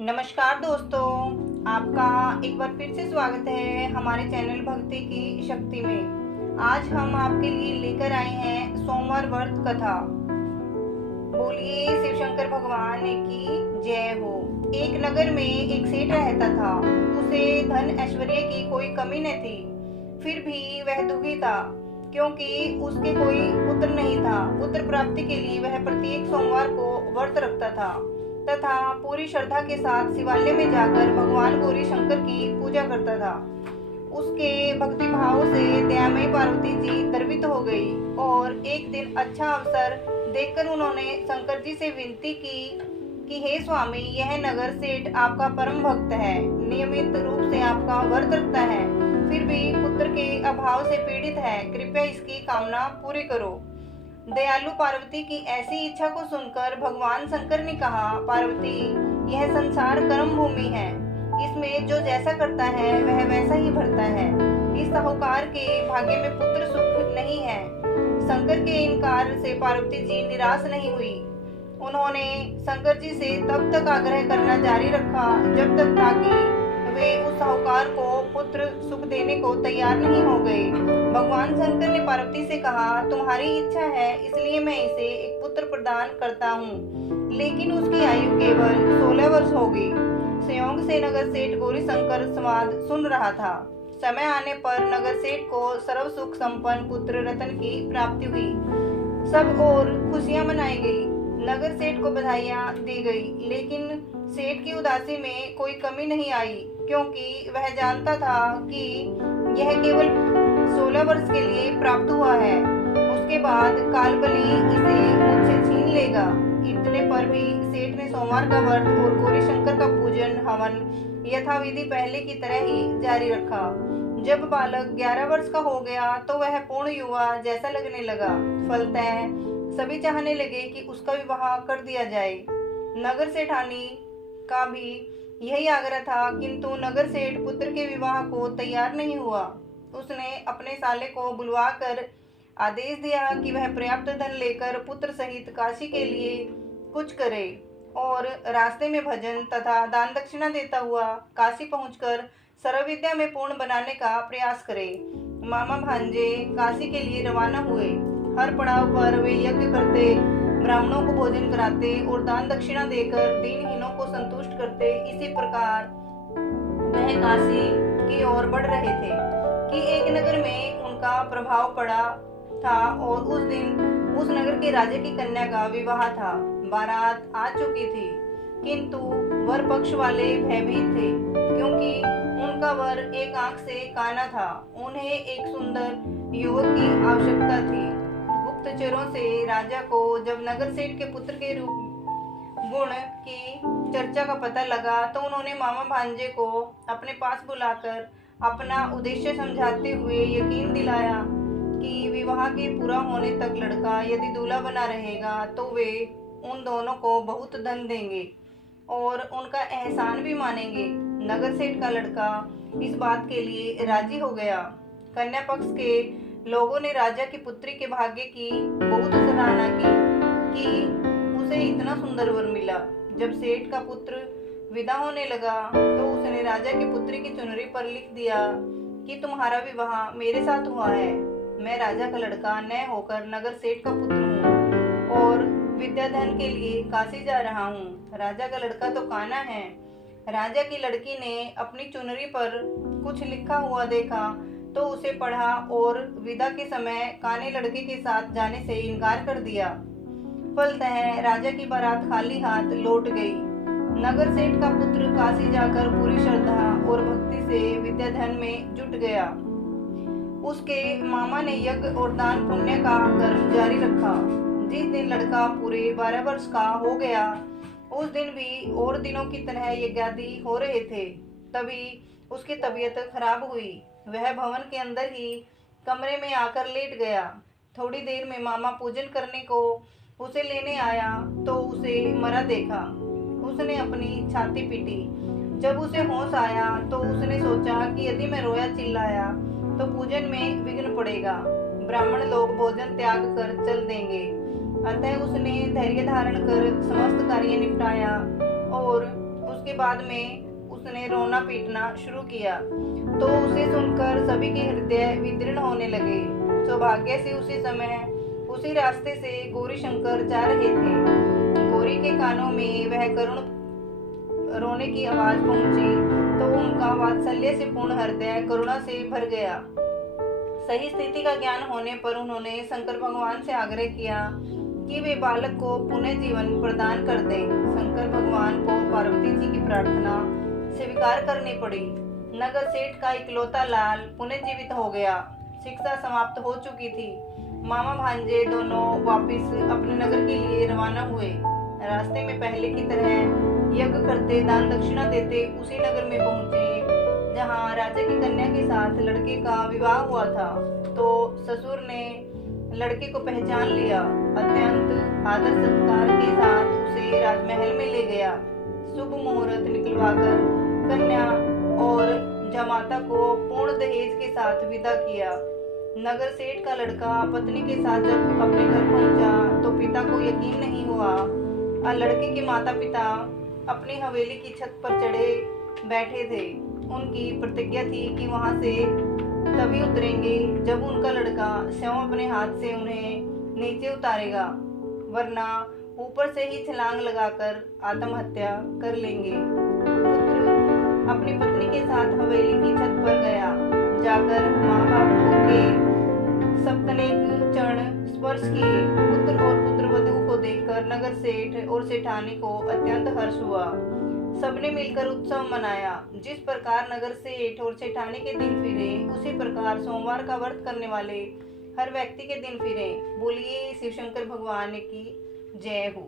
नमस्कार दोस्तों, आपका एक बार फिर से स्वागत है हमारे चैनल भक्ति की शक्ति में। आज हम आपके लिए लेकर आए हैं सोमवार व्रत कथा। बोलिए शिव शंकर भगवान की जय हो। एक नगर में एक सेठ रहता था। उसे धन ऐश्वर्य की कोई कमी न थी, फिर भी वह दुखी था क्योंकि उसके कोई पुत्र नहीं था। पुत्र प्राप्ति के लिए वह प्रत्येक सोमवार को व्रत रखता था तथा पूरी श्रद्धा के साथ शिवालय में जाकर भगवान गौरी शंकर की पूजा करता था। उसके भक्ति भाव से दयामयी पार्वती जी द्रवित हो गई और एक दिन अच्छा अवसर देखकर उन्होंने शंकर जी से विनती की कि हे स्वामी, यह नगर सेठ आपका परम भक्त है, नियमित रूप से आपका व्रत रखता है, फिर भी पुत्र के अभाव से पीड़ित है, कृपया इसकी कामना पूरी करो। दयालु पार्वती की ऐसी इच्छा को सुनकर भगवान शंकर ने कहा, पार्वती, यह संसार कर्म भूमि है, इसमें जो जैसा करता है वह वैसा ही भरता है। इस साहूकार के भाग्य में पुत्र सुख नहीं है। शंकर के इनकार से पार्वती जी निराश नहीं हुई। उन्होंने शंकर जी से तब तक आग्रह करना जारी रखा जब तक ताकि वे उस साहूकार को पुत्र सुख देने को तैयार नहीं हो गए। भगवान शंकर ने पार्वती से कहा, तुम्हारी इच्छा है इसलिए मैं इसे एक पुत्र प्रदान करता हूँ, लेकिन उसकी आयु केवल 16 वर्ष होगी। संयोग से नगर सेठ गौरी शंकर संवाद सुन रहा था। समय आने पर नगर सेठ को सर्व सुख संपन्न पुत्र रतन की प्राप्ति हुई। सब और खुशियां मनाई गई। नगर सेठ को बधाइयां दी गई, लेकिन सेठ की उदासी में कोई कमी नहीं आई क्योंकि वह जानता था कि यह केवल 16 वर्ष के लिए प्राप्त हुआ है। उसके बाद कालबली इसे मुझसे छीन लेगा। इतने पर भी सेठ ने सोमवार का व्रत और गौरी शंकर का पूजन हवन यथाविधि पहले की तरह ही जारी रखा। जब बालक 11 वर्ष का हो गया तो वह पूर्ण युवा जैसा लगने लगा। फलतः सभी चाहने लगे कि उसका विवाह कर दिया जाए। नगर सेठानी का भी यही आग्रह था, किंतु नगर सेठ पुत्र के विवाह को तैयार नहीं हुआ। उसने अपने साले को बुलवाकर आदेश दिया कि वह पर्याप्त धन लेकर पुत्र सहित काशी के लिए कुछ करे और रास्ते में भजन तथा दान दक्षिणा देता हुआ काशी पहुंचकर सर्वविद्या में पूर्ण बनाने का प्रयास करे। मामा भांजे काशी के लिए रवाना हुए। हर पड़ाव पर वे यज्ञ करते, ब्राह्मणों को भोजन कराते और दान दक्षिणा देकर दीनहीनों को संतुष्ट करते। इसी प्रकार वह काशी की ओर बढ़ रहे थे कि एक नगर में उनका प्रभाव पड़ा था और उस दिन उस नगर के राजा की कन्या का विवाह था। बारात आ चुकी थी, किंतु वर पक्ष वाले भयभीत थे क्योंकि उनका वर एक आंख से काना था। उन्हें एक सुंदर युवक की आवश्यकता थी। गुप्तचरों से राजा को जब नगर सेठ के पुत्र के रूप गुण की चर्चा का पता लगा तो उन्होंने मामा भांजे को अपने पास बुलाकर अपना उद्देश्य समझाते हुए यकीन दिलाया कि विवाह के पूरा होने तक लड़का यदि दूल्हा बना रहेगा तो वे उन दोनों को बहुत धन देंगे और उनका एहसान भी मानेंगे। नगर सेठ का लड़का इस बात के लिए राजी हो गया। कन्या पक्ष के लोगों ने राजा की पुत्री के भाग्य की बहुत सराहना की कि उसे इतना सुंदर वर मिला। जब सेठ का पुत्र विदा होने लगा तो उसने राजा की पुत्री की चुनरी पर लिख दिया कि तुम्हारा विवाह मेरे साथ हुआ है। मैं राजा का लड़का न होकर नगर सेठ का पुत्र हूँ और विद्याधन के लिए काशी जा रहा हूँ। राजा का लड़का तो काना है। राजा की लड़की ने अपनी चुनरी पर कुछ लिखा हुआ देखा तो उसे पढ़ा और विदा के समय काने लड़के के साथ जाने से इनकार कर दिया। फलतः राजा की बारात खाली हाथ लौट गई। नगर सेठ का पुत्र काशी जाकर पूरी श्रद्धा और भक्ति से विद्याधन में जुट गया। उसके मामा ने यज्ञ और दान पुण्य का कर्म जारी रखा। जिस दिन लड़का पूरे 12 वर्ष का हो गया उस दिन भी और दिनों की तरह यज्ञादि हो रहे थे। तभी उसकी तबीयत खराब हुई। वह भवन के अंदर ही कमरे में आकर लेट गया। थोड़ी देर में मामा पूजन करने को उसे लेने आया तो उसे मरा देखा। उसने अपनी छाती पीटी। जब उसे होश आया तो उसने सोचा कि यदि मैं रोया चिल्लाया तो पूजन में विघ्न पड़ेगा, ब्राह्मण लोग भोजन त्याग कर चल देंगे। अतः उसने धैर्य धारण कर समस्त कार्य निपटाया और उसके बाद में उसने रोना पीटना शुरू किया तो उसे सुनकर सभी के हृदय विदीर्ण होने लगे। सौभाग्य से उसी समय उसी रास्ते से गौरी शंकर जा रहे थे। गौरी के कानों में वह करुण रोने की आवाज पहुंची तो उनका वात्सल्य से पूर्ण हृदय करुणा से भर गया। सही स्थिति का ज्ञान होने पर उन्होंने शंकर भगवान से आग्रह किया कि वे बालक को पुनः जीवन प्रदान कर दें। शंकर भगवान को पार्वती जी की प्रार्थना स्वीकार करनी पड़ी। नगर सेठ का इकलौता लाल पुनः जीवित हो गया। शिक्षा समाप्त हो चुकी थी। मामा भांजे दोनों वापस अपने नगर के लिए रवाना हुए। रास्ते में पहले की तरह यज्ञ करते, दान दक्षिणा देते उसी नगर में पहुंचे जहां राजा की कन्या के साथ लड़के का विवाह हुआ था। तो ससुर ने लड़के को पहचान लिया। अत्यंत आदर सत्कार के साथ उसे राजमहल में ले गया। शुभ मुहूर्त निकलवाकर कन्या और जमाता को पूर्ण दहेज के साथ विदा किया। नगर सेठ का लड़का पत्नी के साथ जब अपने घर पहुंचा तो पिता को यकीन नहीं हुआ। लड़के के माता पिता अपनी हवेली की छत पर चढ़े बैठे थे। उनकी प्रतिज्ञा थी कि वहां से तभी उतरेंगे जब उनका लड़का स्वयं अपने हाथ से उन्हें नीचे उतारेगा, वरना ऊपर से ही छलांग लगाकर आत्महत्या कर लेंगे। पुत्र अपनी पत्नी के साथ हवेली की छत पर गया। जाकर माँ बाप के सपनेक चरण स्पर्श किए। पुत्र और पुत्रवधू को देखकर नगर सेठ और सेठानी को अत्यंत हर्ष हुआ। सबने मिलकर उत्सव मनाया। जिस प्रकार नगर सेठ और सेठानी के दिन फिरे उसी प्रकार सोमवार का व्रत करने वाले हर व्यक्ति के दिन फिरे। बोलिए शिव शंकर भगवान की जय हो।